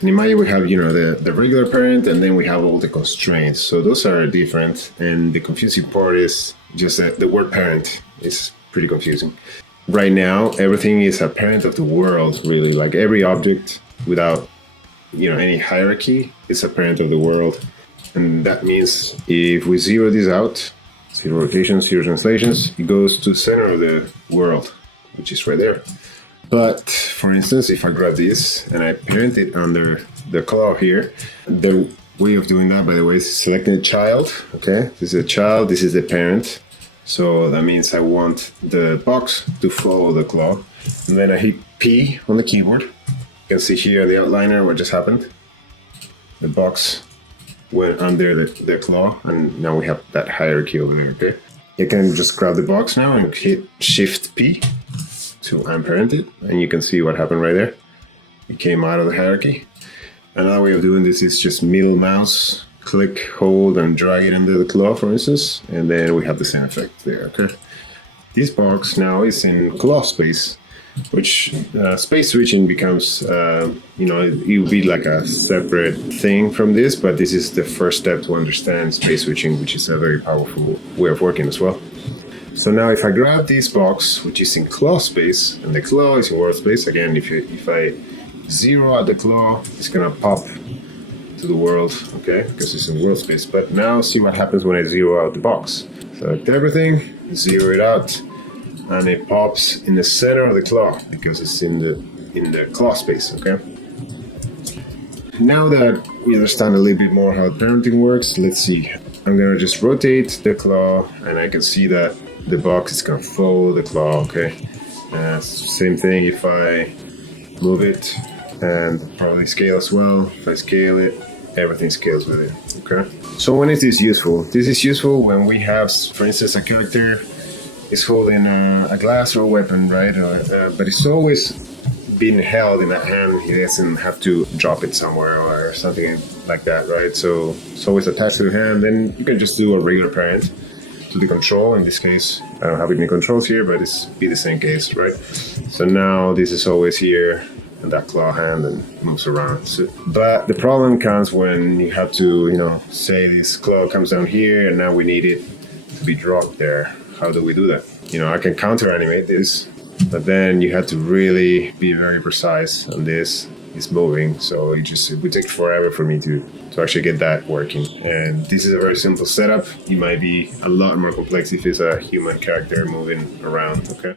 And in Maya, we have, the regular parent, and then we have all the constraints. So those are different. And the confusing part is just that the word parent is pretty confusing. Right now, everything is a parent of the world, really. Like every object without, any hierarchy is a parent of the world. And that means if we zero this out, zero rotations, zero translations, it goes to the center of the world, which is right there. But for instance, if I grab this and I parent it under the claw here, the way of doing that, by the way, is selecting a child. Okay, this is a child, this is the parent. So that means I want the box to follow the claw. And then I hit P on the keyboard. You can see here the outliner what just happened. The box went under the claw, and now we have that hierarchy over there. Okay, you can just grab the box now and hit Shift P to unparent it, and you can see what happened right there. It came out of the hierarchy. Another way of doing this is just middle mouse, click, hold, and drag it under the claw, for instance, and then we have the same effect there. Okay. This box now is in claw space, which space switching becomes, it would be like a separate thing from this, but this is the first step to understand space switching, which is a very powerful way of working as well. So now if I grab this box, which is in claw space, and the claw is in world space, again, if I zero out the claw, it's gonna pop to the world, okay, because it's in world space. But now see what happens when I zero out the box. Select everything, zero it out, and it pops in the center of the claw because it's in the claw space, okay? Now that we understand a little bit more how parenting works, let's see. I'm gonna just rotate the claw, and I can see that the box is gonna follow the claw, okay? Same thing if I move it, and probably scale as well. If I scale it, everything scales with it, okay? So when is this useful? This is useful when we have, for instance, a character is holding a glass or a weapon, right? But it's always being held in that hand. He doesn't have to drop it somewhere or something like that, right? So it's always attached to the hand. Then you can just do a regular parent to the control. In this case, I don't have any controls here, but it's be the same case, right? So now this is always here in that claw hand and moves around. But the problem comes when you have to, say this claw comes down here and now we need it to be dropped there. How do we do that? I can counter animate this, but then you have to really be very precise on this. It's moving, so it would take forever for me to actually get that working. And this is a very simple setup. It might be a lot more complex if it's a human character moving around, okay?